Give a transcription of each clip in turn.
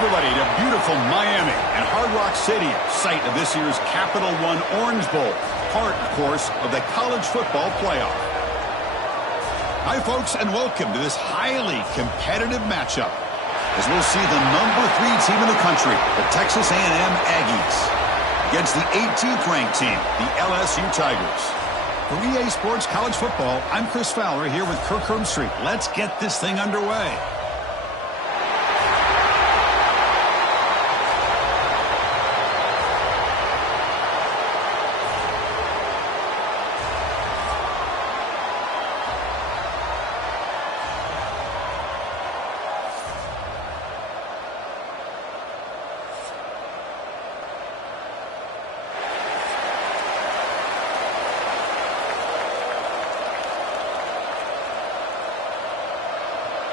everybody, to beautiful Miami and Hard Rock Stadium, site of this year's Capital One Orange Bowl, part, of course, of the college football playoff. Hi, folks, and welcome to this highly competitive matchup, as we'll see the number 3 team in the country, the Texas A&M Aggies, against the 18th ranked team, the LSU Tigers. For EA Sports College Football, I'm Chris Fowler here with Kirk Herbstreit. Let's get this thing underway.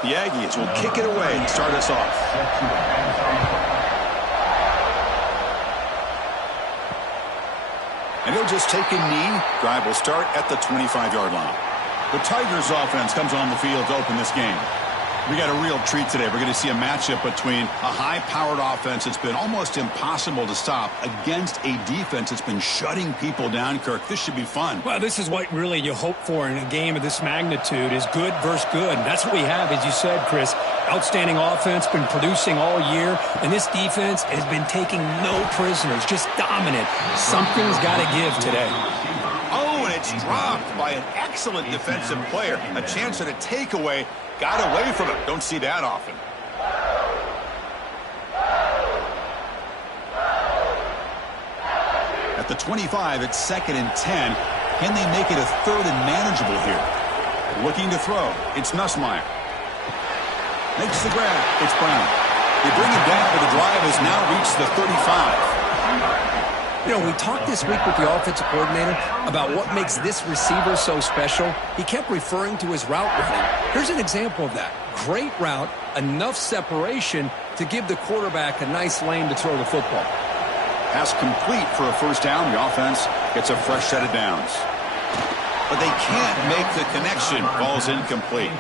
The Aggies will kick it away and start us off. And he'll just take a knee. Drive will start at the 25-yard line. The Tigers offense comes on the field to open this game. We got a real treat today. We're going to see a matchup between a high-powered offense that's been almost impossible to stop against a defense that's been shutting people down, Kirk. This should be fun. Well, this is what really you hope for in a game of this magnitude is good versus good. And that's what we have, as you said, Chris. Outstanding offense, been producing all year. And this defense has been taking no prisoners, just dominant. Something's got to give today. Oh, and it's dropped by an excellent defensive player. A chance at a takeaway. Got away from it. Don't see that often. At the 25, it's 2nd and 10. Can they make it a 3rd and manageable here? Looking to throw. It's Nussmeier. Makes the grab. It's Brown. They bring him down, but the drive has now reached the 35. You know, we talked this week with the offensive coordinator about what makes this receiver so special. He kept referring to his route running. Here's an example of that. Great route, enough separation to give the quarterback a nice lane to throw the football. Pass complete for a first down. The offense gets a fresh set of downs. But they can't make the connection. Ball's incomplete.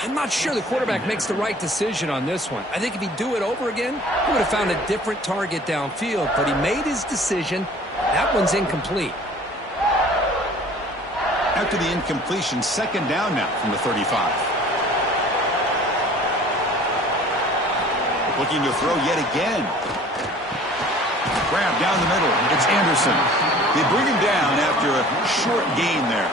I'm not sure the quarterback makes the right decision on this one. I think if he'd do it over again, he would have found a different target downfield, but he made his decision. That one's incomplete. After the incompletion, 2nd down now from the 35. Looking to throw yet again. Grab down the middle. It's Anderson. They bring him down after a short gain there.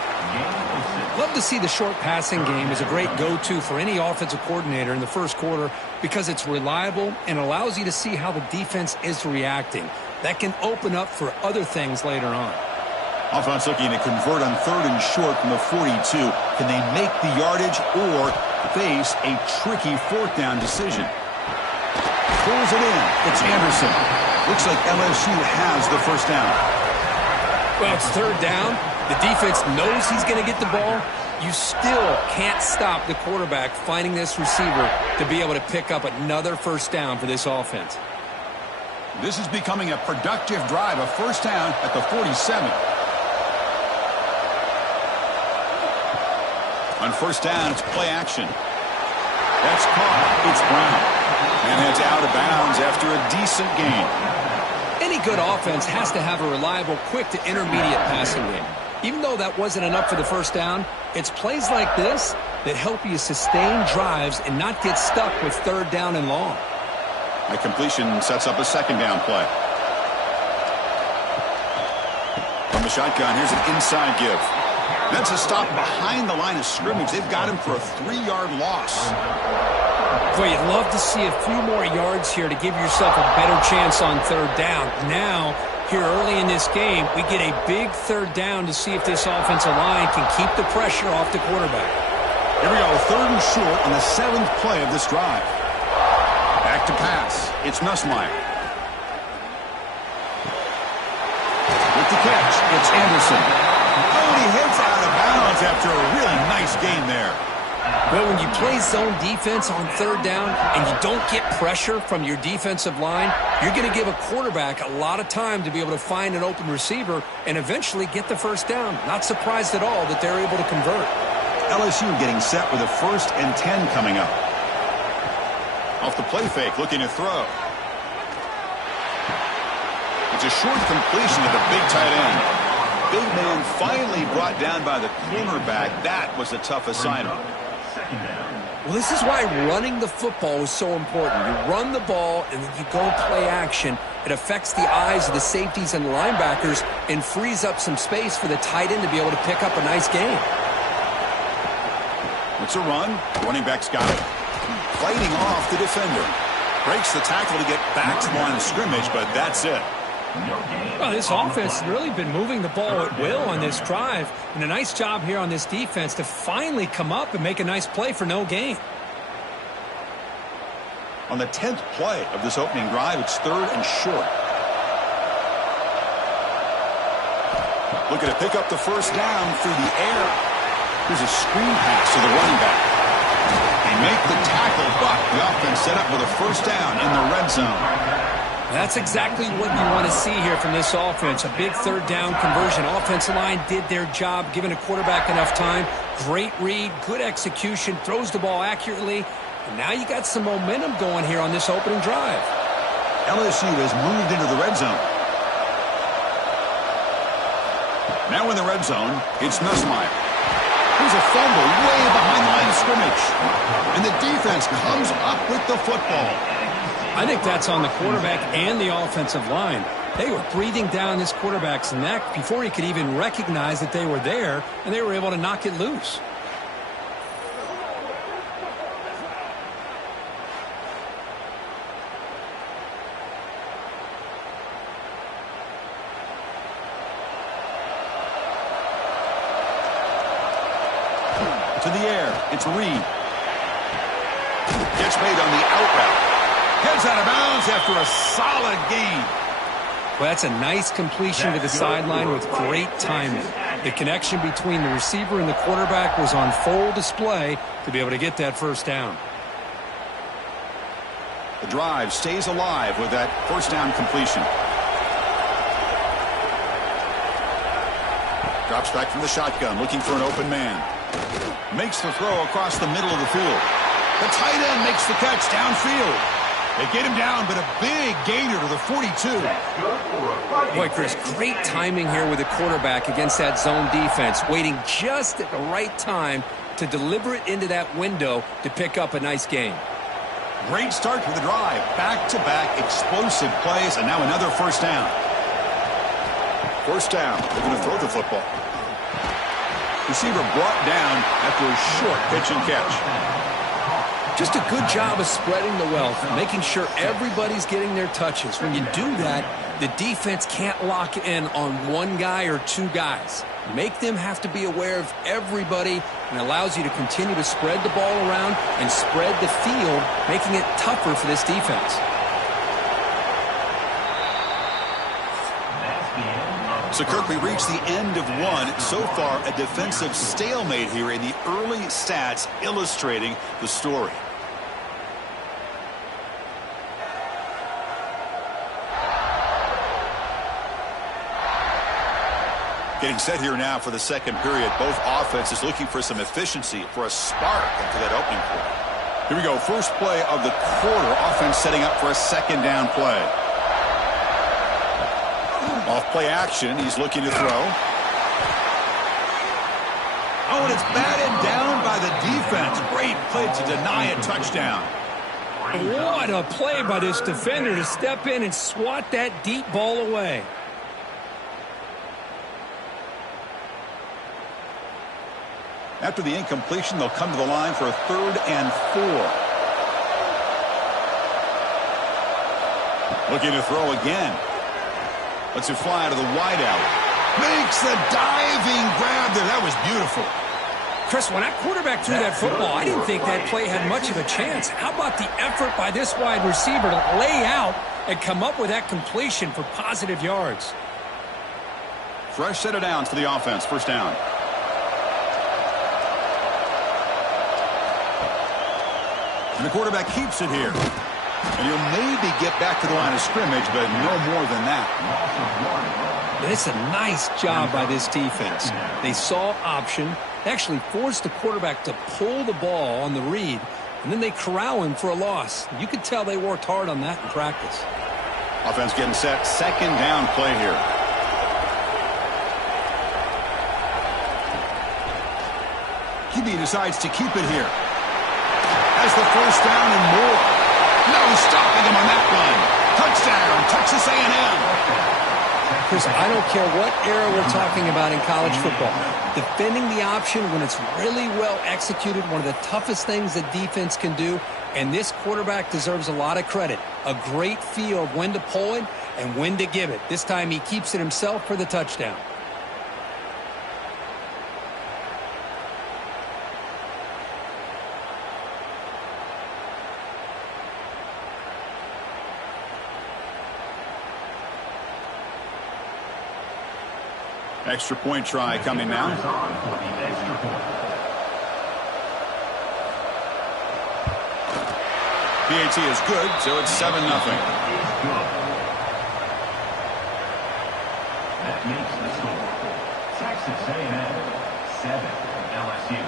Love to see the short passing game as a great go-to for any offensive coordinator in the first quarter because it's reliable and allows you to see how the defense is reacting. That can open up for other things later on. Offense looking to convert on 3rd and short from the 42. Can they make the yardage or face a tricky 4th down decision? Pulls it in. It's Anderson. Looks like LSU has the first down. Well, it's 3rd down. The defense knows he's going to get the ball. You still can't stop the quarterback finding this receiver to be able to pick up another first down for this offense. This is becoming a productive drive, a first down at the 47. On first down, it's play action. That's caught. It's Brown. And it's out of bounds after a decent gain. Any good offense has to have a reliable, quick to intermediate passing game. Even though that wasn't enough for the first down, it's plays like this that help you sustain drives and not get stuck with 3rd down and long. A completion sets up a 2nd down play. From the shotgun, here's an inside give. That's a stop behind the line of scrimmage. They've got him for a 3-yard loss. Boy, you'd love to see a few more yards here to give yourself a better chance on 3rd down. Now, here early in this game, we get a big 3rd down to see if this offensive line can keep the pressure off the quarterback. Here we go, 3rd and short on the 7th play of this drive. Back to pass. It's Nussmeier. With the catch, it's Anderson. Oh, and he heads out of bounds after a really nice gain there. Well, when you play zone defense on 3rd down and you don't get pressure from your defensive line, you're going to give a quarterback a lot of time to be able to find an open receiver and eventually get the first down. Not surprised at all that they're able to convert. LSU getting set with a 1st and 10 coming up. Off the play fake, looking to throw. It's a short completion to the big tight end. Big man finally brought down by the cornerback. That was a tough assignment. Well, this is why running the football is so important. You run the ball, and then you go play action. It affects the eyes of the safeties and linebackers and frees up some space for the tight end to be able to pick up a nice game. It's a run. Running back's got it. Fighting off the defender. Breaks the tackle to get back to the line of scrimmage, but that's it. Well, this offense has really been moving the ball at will on this drive. And a nice job here on this defense to finally come up and make a nice play for no gain. On the 10th play of this opening drive, it's 3rd and short. Looking to pick up the first down through the air. Here's a screen pass to the running back. They make the tackle, but the offense set up with a first down in the red zone. That's exactly what you want to see here from this offense. A big 3rd down conversion. Offensive line did their job, giving a quarterback enough time. Great read, good execution, throws the ball accurately. And now you got some momentum going here on this opening drive. LSU has moved into the red zone. Now in the red zone, it's Nussmeier. Here's a fumble way behind the line of scrimmage. And the defense comes up with the football. I think that's on the quarterback and the offensive line. They were breathing down this quarterback's neck before he could even recognize that they were there, and they were able to knock it loose. To the air, it's Reed. Gets made on the out route. Heads out of bounds after a solid gain. Well, that's a nice completion to the sideline with great timing. The connection between the receiver and the quarterback was on full display to be able to get that first down. The drive stays alive with that first down completion. Drops back from the shotgun, looking for an open man. Makes the throw across the middle of the field. The tight end makes the catch downfield. They get him down, but a big gainer to the 42. Boy, Chris, great timing here with the quarterback against that zone defense, waiting just at the right time to deliver it into that window to pick up a nice gain. Great start to the drive. Back-to-back explosive plays, and now another first down. First down. They're going to throw the football. Receiver brought down after a short pitch and catch. Just a good job of spreading the wealth, making sure everybody's getting their touches. When you do that, the defense can't lock in on one guy or two guys. Make them have to be aware of everybody, and allows you to continue to spread the ball around and spread the field, making it tougher for this defense. So, Kirk, we reached the end of one. So far, a defensive stalemate here in the early stats illustrating the story. Getting set here now for the second period. Both offenses looking for some efficiency, for a spark into that opening quarter. Here we go. First play of the quarter. Offense setting up for a second down play. Off play action. He's looking to throw. Oh, and it's batted down by the defense. Great play to deny a touchdown. What a play by this defender to step in and swat that deep ball away. After the incompletion, they'll come to the line for a 3rd and 4. Looking to throw again. Lets it fly to the wideout. Makes the diving grab there. That was beautiful. Chris, when that quarterback threw that football, I didn't think that play had much of a chance. How about the effort by this wide receiver to lay out and come up with that completion for positive yards? Fresh set of downs for the offense. First down. And the quarterback keeps it here. And he'll maybe get back to the line of scrimmage, but no more than that. And it's a nice job by this defense. They saw option. They actually forced the quarterback to pull the ball on the read. and then they corral him for a loss. You could tell they worked hard on that in practice. Offense getting set. Second down play here. QB decides to keep it here. Has the first down and more. No stopping him on that run. Touchdown, Texas A&M. Chris, I don't care what era we're talking about in college football. Defending the option when it's really well executed, one of the toughest things that defense can do, and this quarterback deserves a lot of credit. A great feel of when to pull it and when to give it. This time he keeps it himself for the touchdown. Extra point try coming now. PAT is good, so it's 7-0. That makes the score. Texas A&M 7, LSU.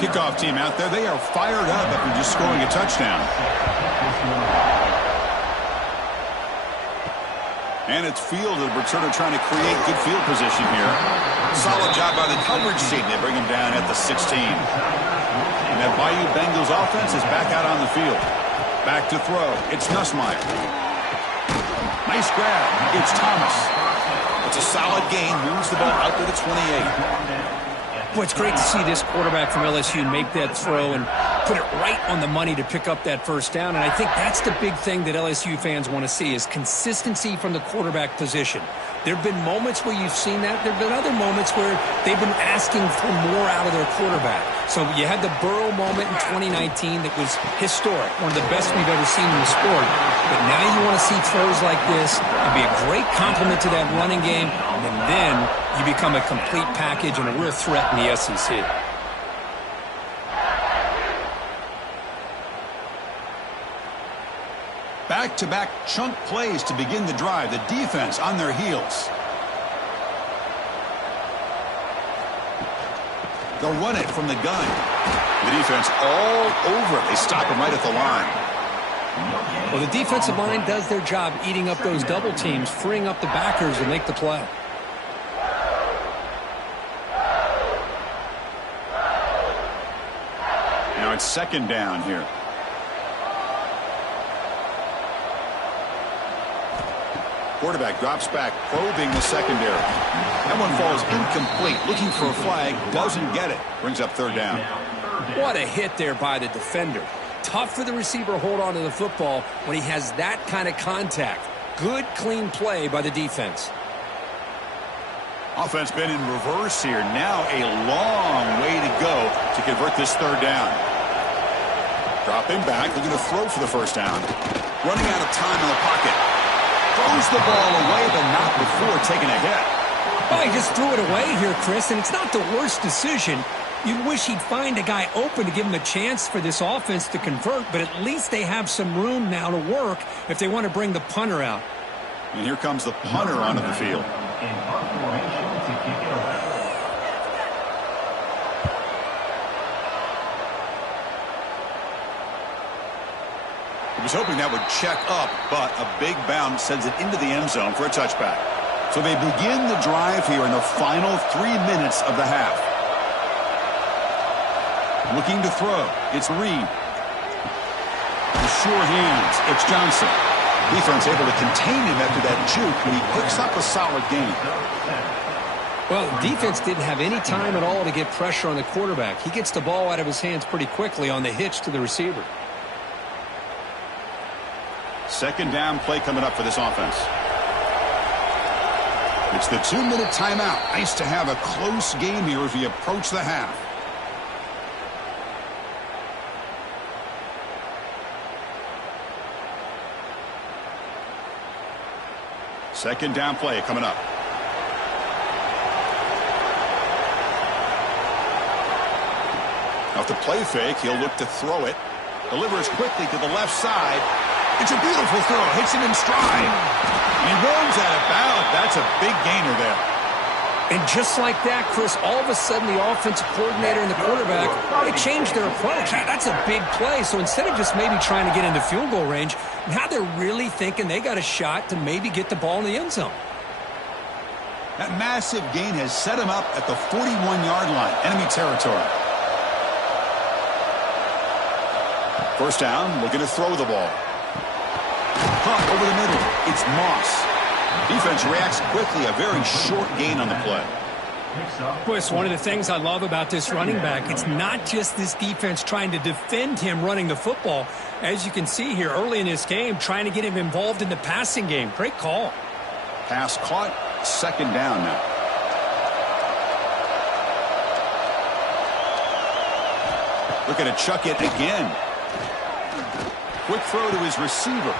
Kickoff team out there, they are fired up after just scoring a touchdown. And it's fielded. We're sort of trying to create good field position here. Solid job by the coverage team. They bring him down at the 16. And that Bayou Bengals offense is back out on the field. Back to throw. It's Nussmeier. Nice grab. It's Thomas. It's a solid gain. Moves the ball out to the 28. Boy, it's great to see this quarterback from LSU make that throw and put it right on the money to pick up that first down. And I think that's the big thing that LSU fans want to see is consistency from the quarterback position. There have been moments where you've seen that. There have been other moments where they've been asking for more out of their quarterback. So you had the Burrow moment in 2019 that was historic, one of the best we've ever seen in the sport. But now you want to see throws like this and be a great complement to that running game, and then you become a complete package and a real threat in the SEC. Back-to-back chunk plays to begin the drive. The defense on their heels. They'll run it from the gun. The defense all over it. They stop him right at the line. Well, the defensive line does their job eating up those double teams, freeing up the backers to make the play. Now it's second down here. Quarterback drops back, probing the secondary. That one falls incomplete. Looking for a flag, doesn't get it. Brings up third down. What a hit there by the defender. Tough for the receiver to hold on to the football when he has that kind of contact. Good, clean play by the defense. Offense been in reverse here. Now a long way to go to convert this third down. Dropping back, looking to throw for the first down. Running out of time in the pocket. Throws the ball away, but not before taking a hit. Well, he just threw it away here, Chris, and it's not the worst decision. You wish he'd find a guy open to give him a chance for this offense to convert, but at least they have some room now to work if they want to bring the punter out. And here comes the punter onto the field. In punt formation to kick it away. He was hoping that would check up, but a big bounce sends it into the end zone for a touchback. So they begin the drive here in the final 3 minutes of the half. Looking to throw. It's Reed. The sure hands. It's Johnson. Defense able to contain him after that juke, and he picks up a solid gain. Well, defense didn't have any time at all to get pressure on the quarterback. He gets the ball out of his hands pretty quickly on the hitch to the receiver. Second down play coming up for this offense. It's the 2-minute timeout. Nice to have a close game here as we approach the half. Second down play coming up. Off the play fake, he'll look to throw it. Delivers quickly to the left side. It's a beautiful throw. Hits him in stride. He runs out of bounds. That's a big gainer there. And just like that, Chris, all of a sudden the offensive coordinator and the quarterback, they changed their approach. That's a big play. So instead of just maybe trying to get into field goal range, now they're really thinking they got a shot to maybe get the ball in the end zone. That massive gain has set him up at the 41-yard line, enemy territory. First down, looking to throw the ball. Caught over the middle. It's Moss. Defense reacts quickly. A very short gain on the play. Boy, it's one of the things I love about this running back. It's not just this defense trying to defend him running the football. As you can see here early in this game, trying to get him involved in the passing game. Great call. Pass caught. Second down now. Looking to chuck it again. Quick throw to his receiver.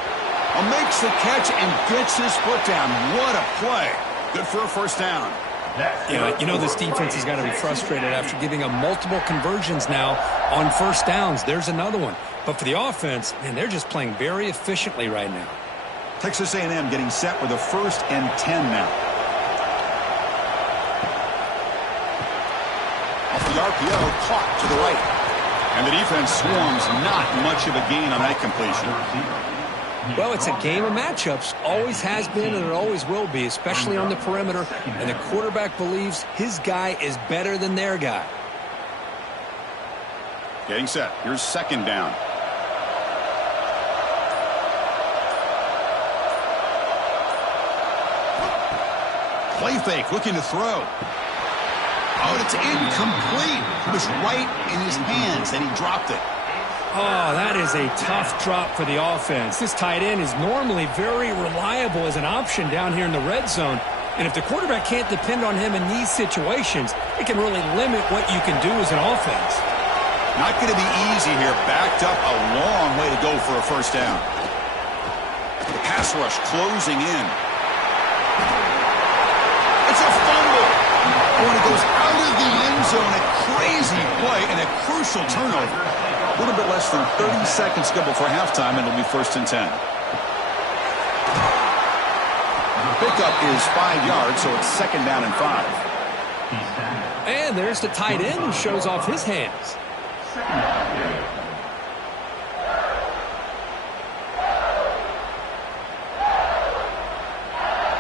Makes the catch and gets his foot down. What a play. Good for a first down. Yeah, you know this defense has got to be frustrated after giving up multiple conversions now on first downs. There's another one. But for the offense, man, they're just playing very efficiently right now. Texas A&M getting set with a 1st and 10 now. Off the RPO, caught to the right. And the defense swarms. Not much of a gain on that completion. Well, it's a game of matchups. Always has been and it always will be, especially on the perimeter. And the quarterback believes his guy is better than their guy. Getting set. Here's second down. Play fake, looking to throw. Oh, it's incomplete. It was right in his hands, and he dropped it. Oh, that is a tough drop for the offense. This tight end is normally very reliable as an option down here in the red zone. And if the quarterback can't depend on him in these situations, it can really limit what you can do as an offense. Not going to be easy here. Backed up a long way to go for a first down. The pass rush closing in. It's a fumble. When it goes out of the end zone, a crazy play and a crucial turnover. A little bit less than 30 seconds to go before halftime, and it'll be 1st and 10. The pickup is 5 yards, so it's 2nd down and 5. And there's the tight end who shows off his hands.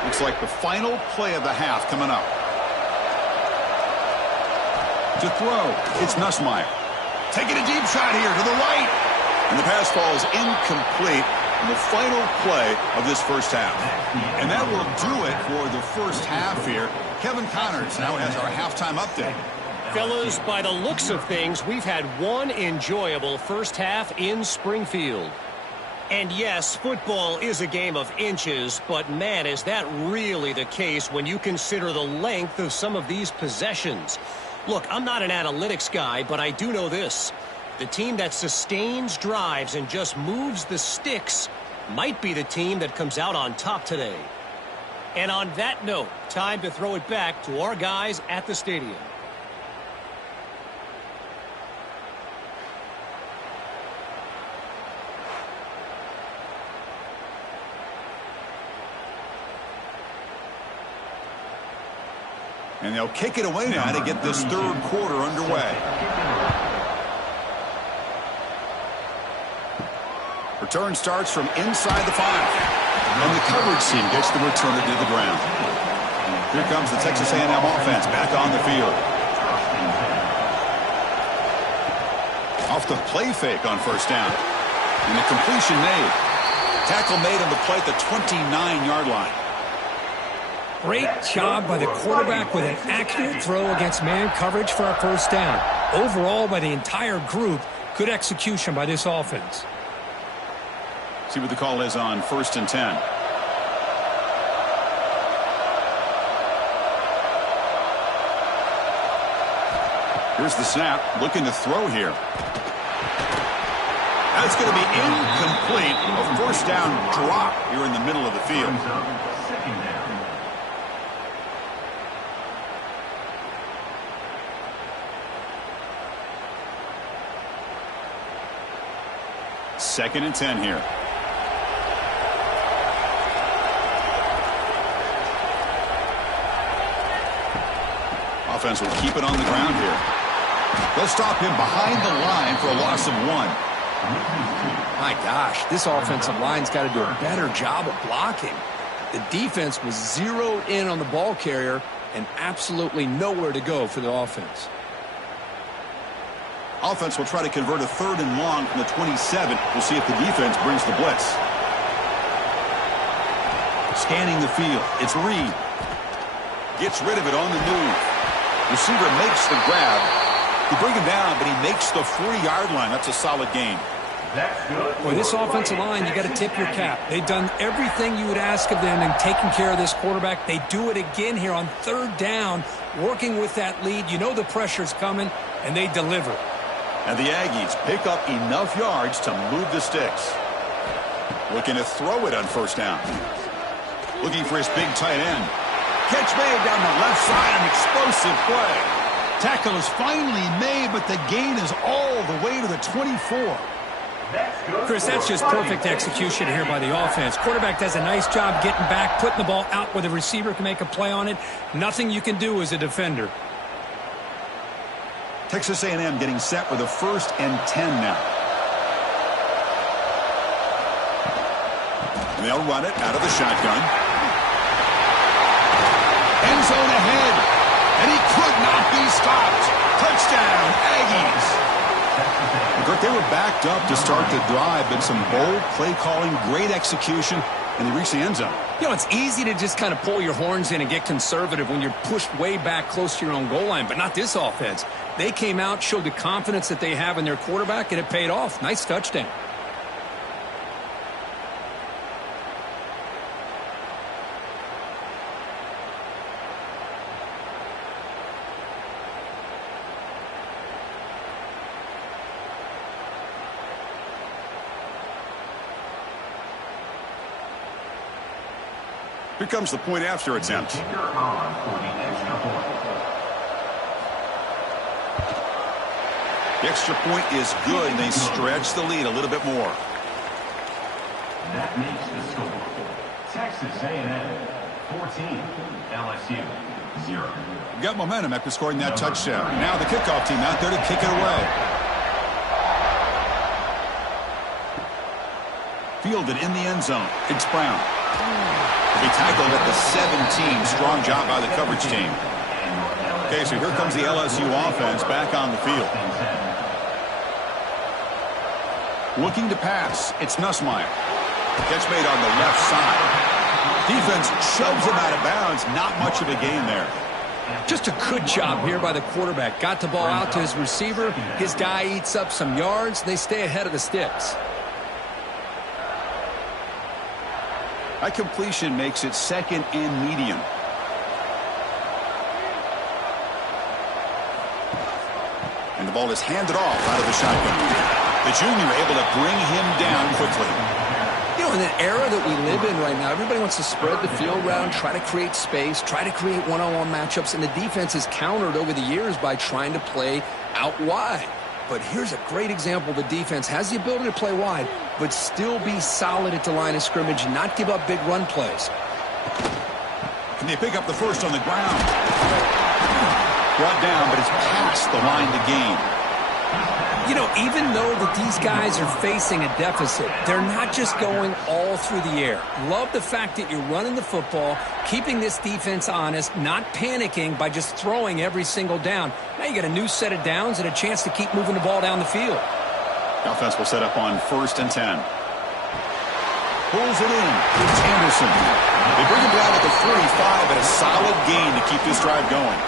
Looks like the final play of the half coming up. To throw, it's Nussmeier. Taking a deep shot here to the right. And the pass falls incomplete in the final play of this first half. And that will do it for the first half here. Kevin Connors now has our halftime update. Fellas, by the looks of things, we've had one enjoyable first half in Springfield. And yes, football is a game of inches, but man, is that really the case when you consider the length of some of these possessions. Look, I'm not an analytics guy, but I do know this. The team that sustains drives and just moves the sticks might be the team that comes out on top today. And on that note, time to throw it back to our guys at the stadium. And they'll kick it away now to get this third quarter underway. Return starts from inside the 5. And the coverage team gets the returner to the ground. Here comes the Texas A&M offense back on the field. Off the play fake on first down. And the completion made. Tackle made on the play at the 29-yard line. Great job by the quarterback with an accurate throw against man coverage for a first down. Overall, by the entire group, good execution by this offense. See what the call is on 1st and 10. Here's the snap, looking to throw here. That's going to be incomplete. A first down drop here in the middle of the field. Second and 10 here. offense will keep it on the ground here. They'll stop him behind the line for a loss of 1. My gosh, this offensive line's got to do a better job of blocking. The defense was zeroed in on the ball carrier and absolutely nowhere to go for the offense. Offense will try to convert a 3rd and long from the 27. We'll see if the defense brings the blitz. Scanning the field. It's Reed. Gets rid of it on the move. Receiver makes the grab. They bring him down, but he makes the 40-yard line. That's a solid gain. Boy, this offensive line, you got to tip your cap. They've done everything you would ask of them in taking care of this quarterback. They do it again here on 3rd down, working with that lead. You know the pressure's coming, and they deliver. And the Aggies pick up enough yards to move the sticks. Looking to throw it on 1st down. Looking for his big tight end. Catch made down the left side, an explosive play. Tackle is finally made, but the gain is all the way to the 24. Chris, that's just perfect execution here by the offense. Quarterback does a nice job getting back, putting the ball out where the receiver can make a play on it. Nothing you can do as a defender. Texas A&M getting set with a 1st and 10 now. And they'll run it out of the shotgun. End zone ahead. And he could not be stopped. Touchdown, Aggies. They were backed up to start the drive, but some bold play calling, great execution, and they reached the end zone. You know, it's easy to just kind of pull your horns in and get conservative when you're pushed way back close to your own goal line, but not this offense. They came out, showed the confidence that they have in their quarterback, and it paid off. Nice touchdown. Here comes the point after attempt. The extra point is good, and they stretch the lead a little bit more. That makes the score. Texas A&M 14, LSU 0. Got momentum after scoring that touchdown. Now the kickoff team out there to kick it away. Fielded in the end zone. It's Brown. He tackled at the 17. Strong job by the coverage team. Okay, so here comes the LSU offense back on the field. Looking to pass. It's Nussmeier. Catch made on the left side. Defense shoves him out of bounds. Not much of a gain there. Just a good job here by the quarterback. Got the ball out to his receiver. His guy eats up some yards. They stay ahead of the sticks. That completion makes it 2nd and medium. And the ball is handed off out of the shotgun. The junior able to bring him down quickly. You know, in the era that we live in right now, everybody wants to spread the field around, try to create space, try to create one-on-one matchups, and the defense has countered over the years by trying to play out wide. But here's a great example. The defense has the ability to play wide, but still be solid at the line of scrimmage and not give up big run plays. Can they pick up the first on the ground? Brought down, but it's past the line to gain. You know, even though that these guys are facing a deficit, they're not just going all through the air. Love the fact that you're running the football, keeping this defense honest, not panicking by just throwing every single down. Now you got a new set of downs and a chance to keep moving the ball down the field. The offense will set up on 1st and 10. Pulls it in. It's Anderson. They bring him down at the 45, but a solid gain to keep this drive going.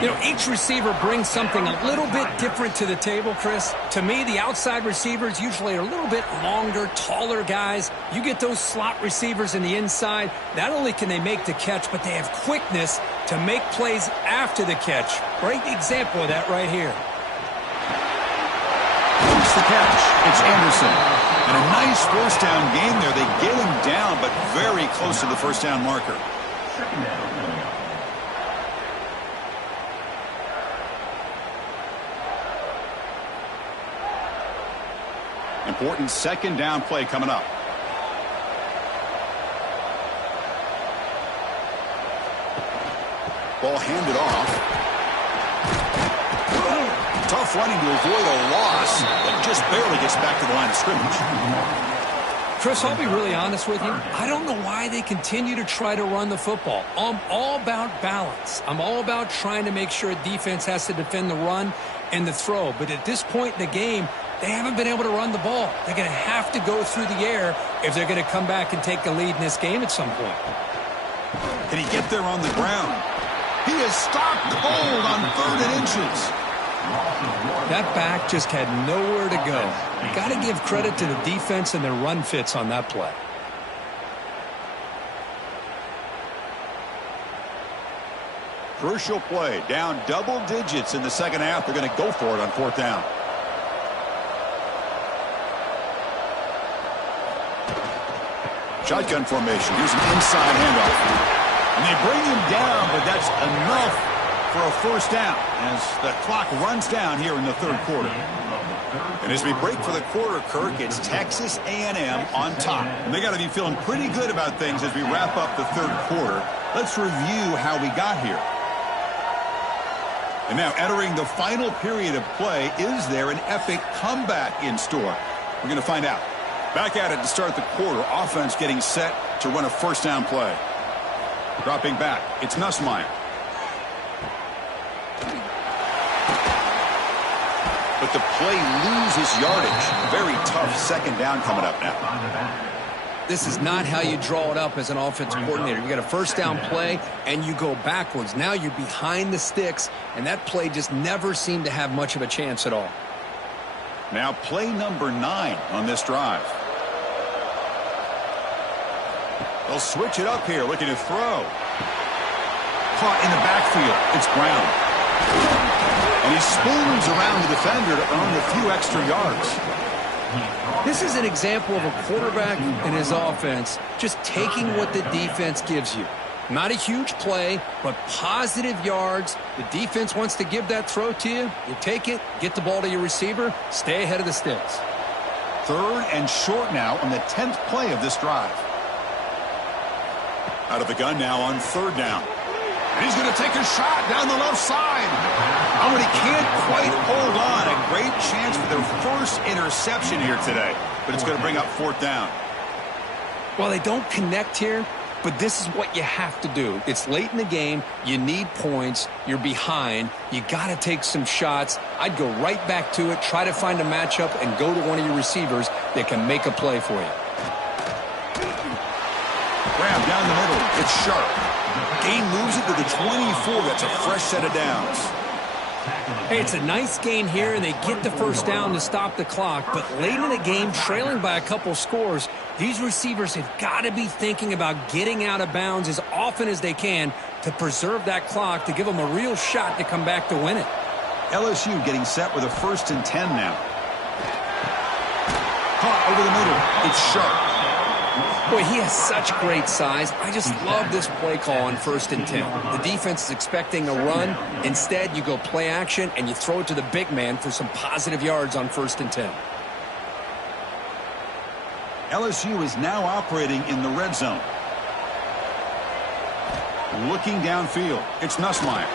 You know, each receiver brings something a little bit different to the table, Chris. To me, the outside receivers usually are a little bit longer, taller guys. You get those slot receivers in the inside, not only can they make the catch, but they have quickness to make plays after the catch. Great example of that right here. Makes the catch. It's Anderson. And a nice 1st down gain there. They get him down, but very close to the 1st down marker. Second down. Important 2nd down play coming up. Ball handed off. Tough running to avoid a loss, but just barely gets back to the line of scrimmage. Chris, I'll be really honest with you. I don't know why they continue to try to run the football. I'm all about balance. I'm all about trying to make sure a defense has to defend the run and the throw. But at this point in the game, they haven't been able to run the ball. They're going to have to go through the air if they're going to come back and take the lead in this game at some point. Can he get there on the ground? He is stopped cold on 3rd and inches. That back just had nowhere to go. You got to give credit to the defense and their run fits on that play. Crucial play. Down double digits in the second half. They're going to go for it on 4th down. Shotgun formation. Here's an inside handoff. And they bring him down, but that's enough for a 1st down as the clock runs down here in the 3rd quarter. And as we break for the quarter, Kirk, it's Texas A&M on top. And they got to be feeling pretty good about things as we wrap up the 3rd quarter. Let's review how we got here. And now entering the final period of play, is there an epic comeback in store? We're going to find out. Back at it to start the quarter. Offense getting set to run a 1st down play. Dropping back. It's Nussmeier. But the play loses yardage. Very tough 2nd down coming up now. This is not how you draw it up as an offensive coordinator. You got a 1st down play, and you go backwards. Now you're behind the sticks, and that play just never seemed to have much of a chance at all. Now play number 9 on this drive. They'll switch it up here, looking to throw. Caught in the backfield. It's Brown. And he spoons around the defender to earn a few extra yards. This is an example of a quarterback and his offense just taking what the defense gives you. Not a huge play, but positive yards. The defense wants to give that throw to you. You take it, get the ball to your receiver, stay ahead of the sticks. 3rd and short now on the 10th play of this drive. Out of the gun now on 3rd down. And he's going to take a shot down the left side. Oh, but he can't quite hold on. A great chance for their 1st interception here today. But it's going to bring up 4th down. Well, they don't connect here, but this is what you have to do. It's late in the game. You need points. You're behind. You got to take some shots. I'd go right back to it, try to find a matchup, and go to one of your receivers that can make a play for you. Grab down the middle. It's Sharp. Gain moves it to the 24. That's a fresh set of downs. Hey, it's a nice gain here, and they get the 1st down to stop the clock. But late in the game, trailing by a couple scores, these receivers have got to be thinking about getting out of bounds as often as they can to preserve that clock, to give them a real shot to come back to win it. LSU getting set with a 1st and 10 now. Caught over the middle. It's Sharp. Boy, he has such great size. I just love this play call on 1st and 10. The defense is expecting a run. Instead, you go play action, and you throw it to the big man for some positive yards on 1st and 10. LSU is now operating in the red zone. Looking downfield. It's Nussmeier.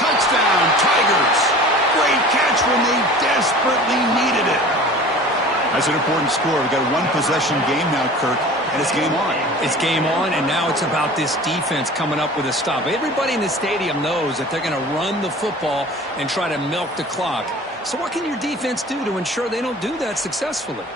Touchdown, Tigers. Great catch when they desperately needed it. That's an important score. We've got a 1-possession game now, Kirk, and it's game on. It's game on, and now it's about this defense coming up with a stop. Everybody in the stadium knows that they're going to run the football and try to milk the clock. So what can your defense do to ensure they don't do that successfully?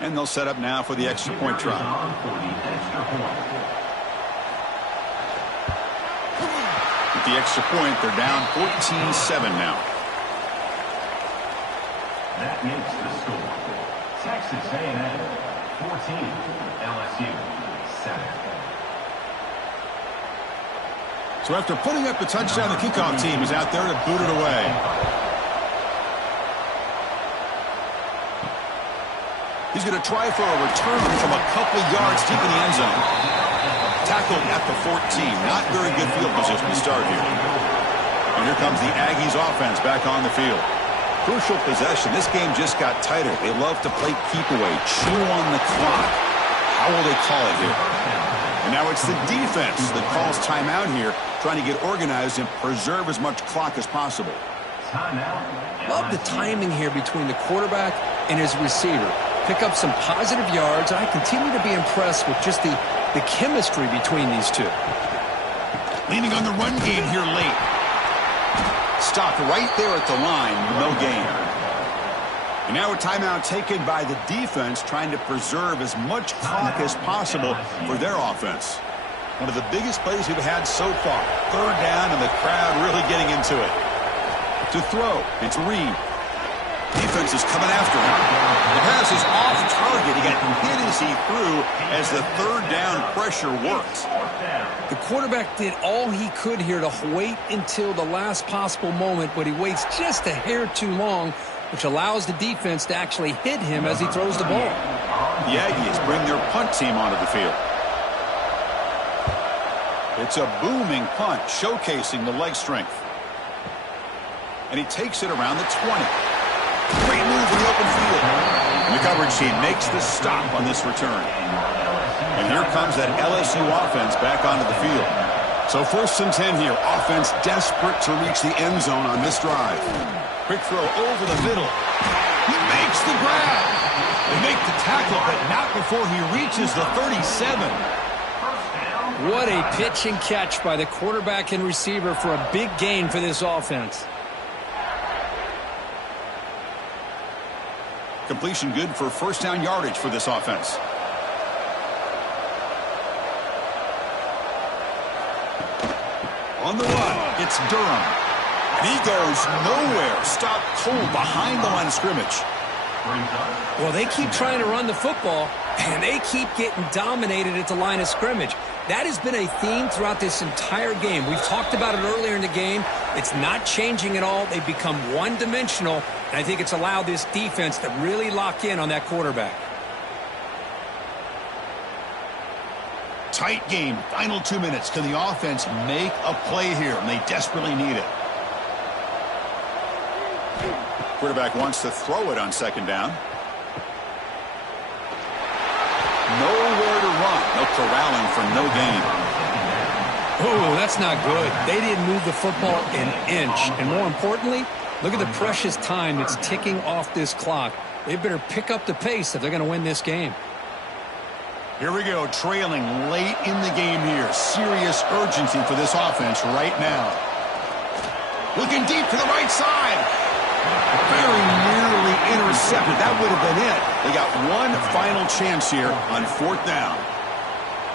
And they'll set up now for the extra point try. With the extra point, they're down 14-7 now. That makes the score. Texas A&M 14, LSU 7. So after putting up the touchdown, the kickoff team is out there to boot it away. He's going to try for a return from a couple yards deep in the end zone. Tackled at the 14. Not very good field position to start here. And here comes the Aggies offense back on the field. Crucial possession. This game just got tighter. They love to play keep away, chew on the clock. How will they call it here? And now it's the defense that calls timeout here, trying to get organized and preserve as much clock as possible. Love the timing here between the quarterback and his receiver. Pick up some positive yards. I continue to be impressed with just the chemistry between these two. Leaning on the run game here late. Stopped right there at the line. No gain. And now a timeout taken by the defense, trying to preserve as much clock as possible for their offense. One of the biggest plays we've had so far. Third down and the crowd really getting into it. To throw, it's Reed. Defense is coming after him. The pass is off target. He got hit as he threw as the third down pressure worked. The quarterback did all he could here to wait until the last possible moment, but he waits just a hair too long, which allows the defense to actually hit him as he throws the ball. The Aggies bring their punt team onto the field. It's a booming punt, showcasing the leg strength. And he takes it around the 20. Great move in the open field. And the coverage team makes the stop on this return. And here comes that LSU offense back onto the field. So 1st and 10 here. Offense desperate to reach the end zone on this drive. Quick throw over the middle. He makes the grab. They make the tackle, but not before he reaches the 37. What a pitch and catch by the quarterback and receiver for a big gain for this offense. Completion good for first down yardage for this offense. On the run, it's Durham. And he goes nowhere. Stopped cold behind the line of scrimmage. Well, they keep trying to run the football, and they keep getting dominated at the line of scrimmage. That has been a theme throughout this entire game. We've talked about it earlier in the game. It's not changing at all. They've become one-dimensional, and I think it's allowed this defense to really lock in on that quarterback. Tight game. Final 2 minutes. Can the offense make a play here? And they desperately need it. Quarterback wants to throw it on second down. Nowhere to run. No corralling for no gain. Oh, that's not good. They didn't move the football an inch. And more importantly, look at the precious time that's ticking off this clock. They better pick up the pace if they're going to win this game. Here we go, trailing late in the game here. Serious urgency for this offense right now. Looking deep to the right side. Very nearly intercepted. That would have been it. They got one final chance here on 4th down.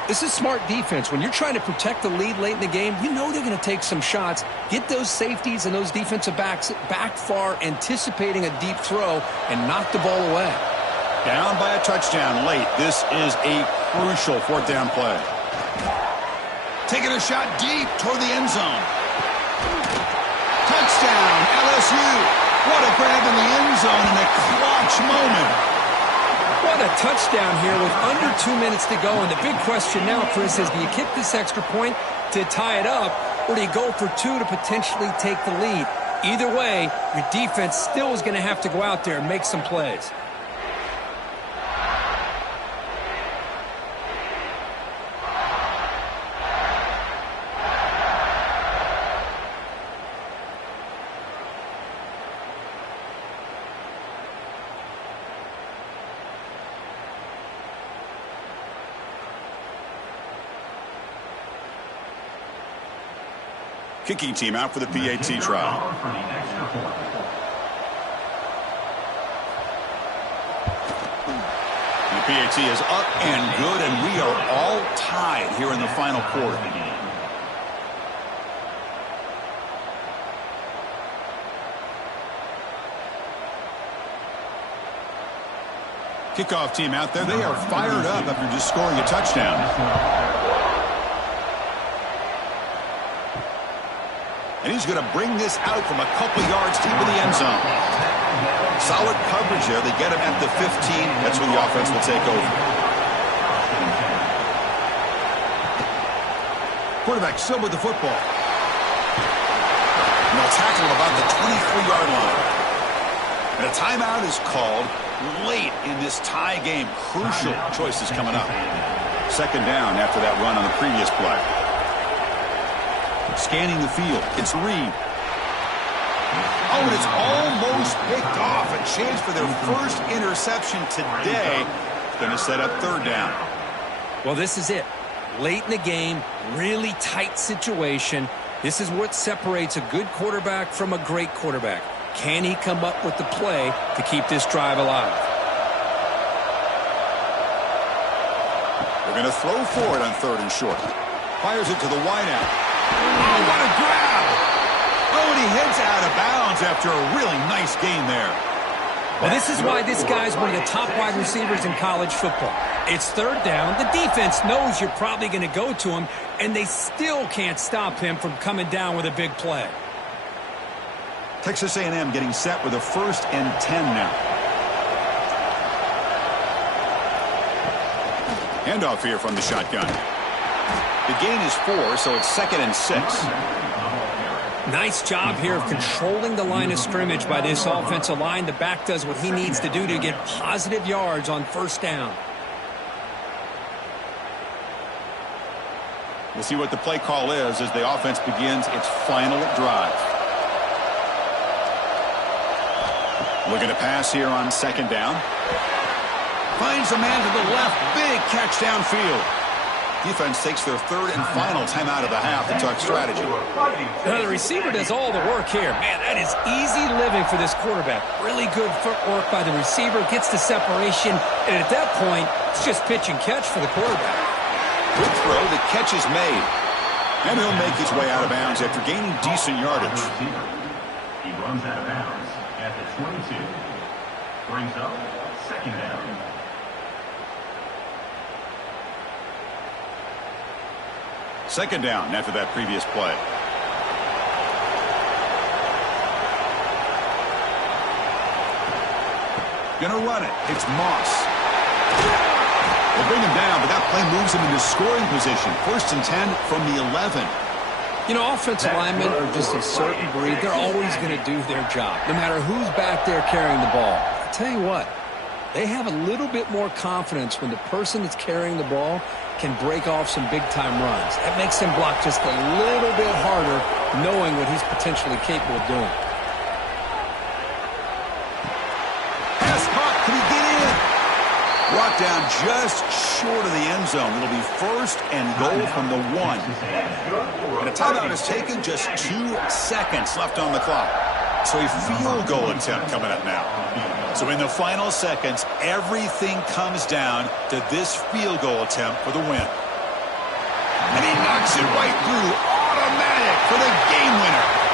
This is smart defense. When you're trying to protect the lead late in the game, you know they're going to take some shots. Get those safeties and those defensive backs back far, anticipating a deep throw, and knock the ball away. Down by a touchdown late. This is a crucial 4th down play. Taking a shot deep toward the end zone. Touchdown, LSU. What a grab in the end zone in a clutch moment. What a touchdown here with under 2 minutes to go. And the big question now, Chris, is do you kick this extra point to tie it up, or do you go for 2 to potentially take the lead? Either way, your defense still is going to have to go out there and make some plays. Kicking team out for the PAT trial. The PAT is up and good, and we are all tied here in the final quarter. Kickoff team out there. They are fired up after just scoring a touchdown. And he's going to bring this out from a couple yards deep in the end zone. Solid coverage there. They get him at the 15. That's where the offense will take over. Quarterback still with the football. And they'll tackle him about the 23-yard line. And a timeout is called late in this tie game. Crucial choices coming up. Second down after that run on the previous play. Scanning the field. It's Reed. Oh, and it's almost picked off. A chance for their first interception today. It's going to set up third down. Well, this is it. Late in the game, really tight situation. This is what separates a good quarterback from a great quarterback. Can he come up with the play to keep this drive alive? They're going to throw for it on third and short. Fires it to the wideout. Oh, what a grab! Oh, and he heads out of bounds after a really nice gain there. Well, this is why this guy's one of the top wide receivers in college football. It's third down. The defense knows you're probably going to go to him, and they still can't stop him from coming down with a big play. Texas A&M getting set with a 1st and 10 now. Handoff here from the shotgun. The gain is 4, so it's 2nd and 6. Nice job here of controlling the line of scrimmage by this offensive line. The back does what he needs to do to get positive yards on first down. We'll see what the play call is as the offense begins its final drive. Looking to pass here on second down. Finds a man to the left. Big catch downfield. Defense takes their third and final timeout of the half to talk strategy. The receiver does all the work here. Man, that is easy living for this quarterback. Really good footwork by the receiver. Gets the separation. And at that point, it's just pitch and catch for the quarterback. Good throw. The catch is made. And he'll make his way out of bounds after gaining decent yardage. He runs out of bounds at the 22. Brings up second down. Second down after that previous play. Gonna run it. It's Moss. They'll bring him down, but that play moves him into scoring position. 1st and 10 from the 11. You know, offensive linemen are just a certain breed. They're always going to do their job, no matter who's back there carrying the ball. I tell you what, they have a little bit more confidence when the person that's carrying the ball can break off some big-time runs. That makes him block just a little bit harder, knowing what he's potentially capable of doing. Pass caught. Can he get in? Brought down just short of the end zone. It'll be 1st and goal from the 1. And a timeout is taken. Just 2 seconds left on the clock. So a field goal attempt coming up now. So in the final seconds, everything comes down to this field goal attempt for the win. And he knocks it right through. Automatic for the game winner.